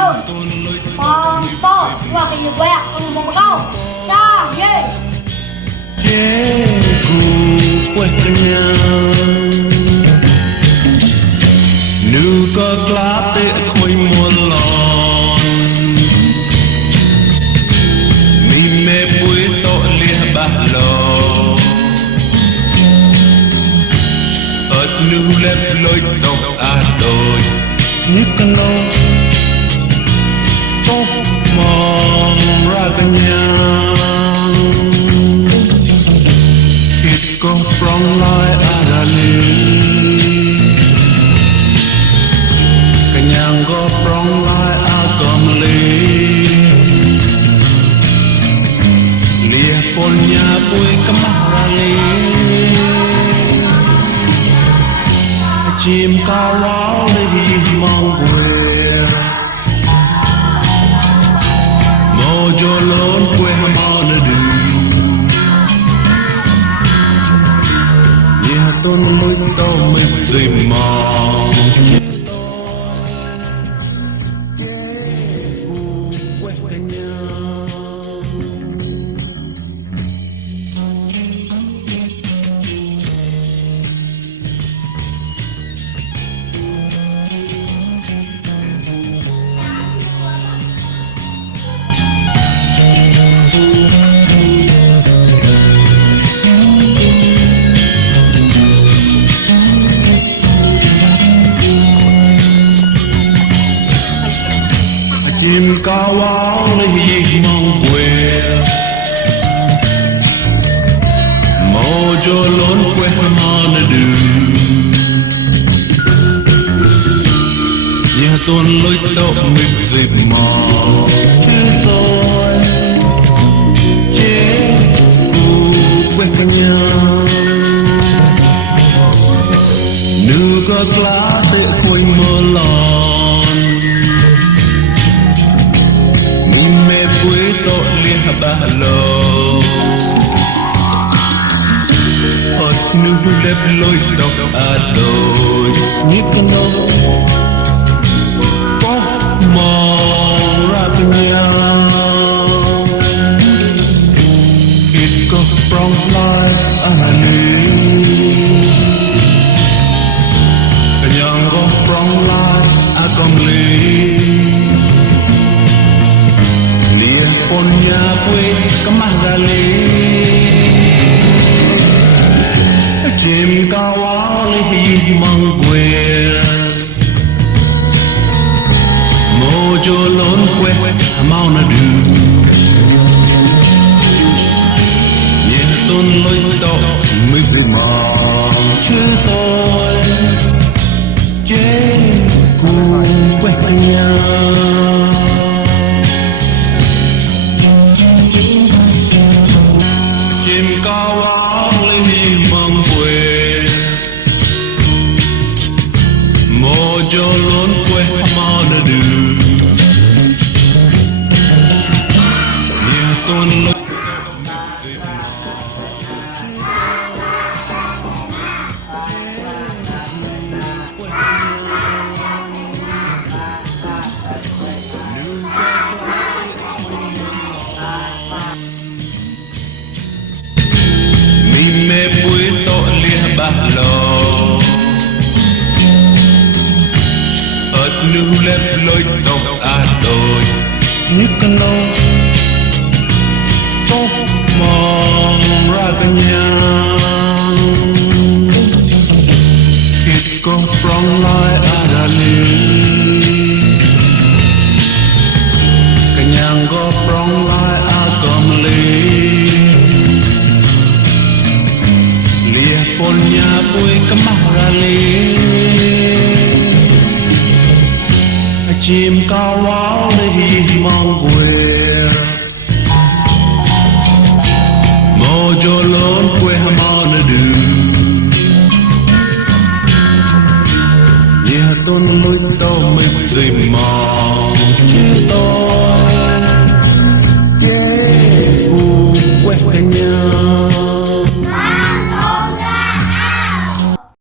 nhau Còn to và cái lực quẹ không một câu cha ghê Ku kenyang Nu ka klate khoi molon Mi me pui to lia ba lo At nu lep loi to a doi Ni kan lo To mong ra kenyang Go from lai adali Kanyang go from lai agamli Lia polnya pui kamarali Chim kawal di mong quê Mojo lon quê hamana du Tôn lối đâu mình tìm mong Chim cao áo lấy mong quê Mô cho lớn quê mà nè đư Nhà tôn lối tóc mình dịp mò Chứ tôi Chế Cụ quê cả nhà Nữ có lá tệ khôi mơ lòn ba lo Hot nu lep loi tok adoi Nikno Ko mong ra kanya It go from life ahali Kanyang go from life akomli Ponya kue kemagali Jim kawali himang kue Mojo lon kue mau na du Ye tôn lôi to mới về mong chứ tôi Chế cu quê nhà Mojo lon kue mau na du Ye tôn lôi Mi me pui to lia ba lo Nu lep loi tóc a đôi Nikno To mong ra kenyang It go from lai adali Kenyang go from lai agamli Lia polnya pui kamarali Chim cao áo lấy mong quê Mojo lon quê hamana du Ye tôn lối đâu mình tìm mong